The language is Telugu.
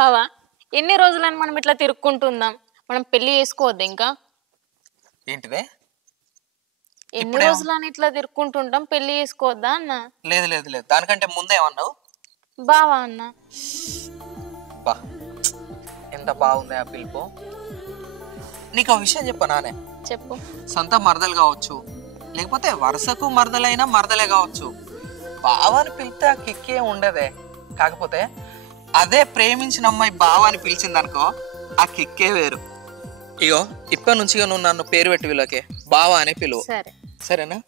బావా ఎన్ని రోజులని మనం ఇట్లా తిరుక్కుంటుందాం మనం పెళ్లి చేసుకోవద్దు ఇంకా ఏంటిదే ఎన్ని రోజులని ఇట్లా తిరుక్కుంటుంటాం పెళ్లి చేసుకోవద్దా అన్న లేదు లేదు లేదు దానికంటే ముందే ఏమన్నావు బావా అన్న బా ఎంత బాగుంది ఆ పిలుపు నీకు ఆ విషయం చెప్పనానే చెప్పు సొంత మరదలు కావచ్చు లేకపోతే వరుసకు మరదలైనా మరదలే కావచ్చు బావాని పిలిస్తే ఆ కిక్కే ఉండదే కాకపోతే అదే ప్రేమించిన అమ్మాయి బావాని పిలిచిందనుకో ఆ కిక్కే వేరు ఇగో ఇప్పటి నుంచి నువ్వు నన్ను పేరు పెట్టి వీళ్ళకే బావా అనే పిలువు సరే సరేనా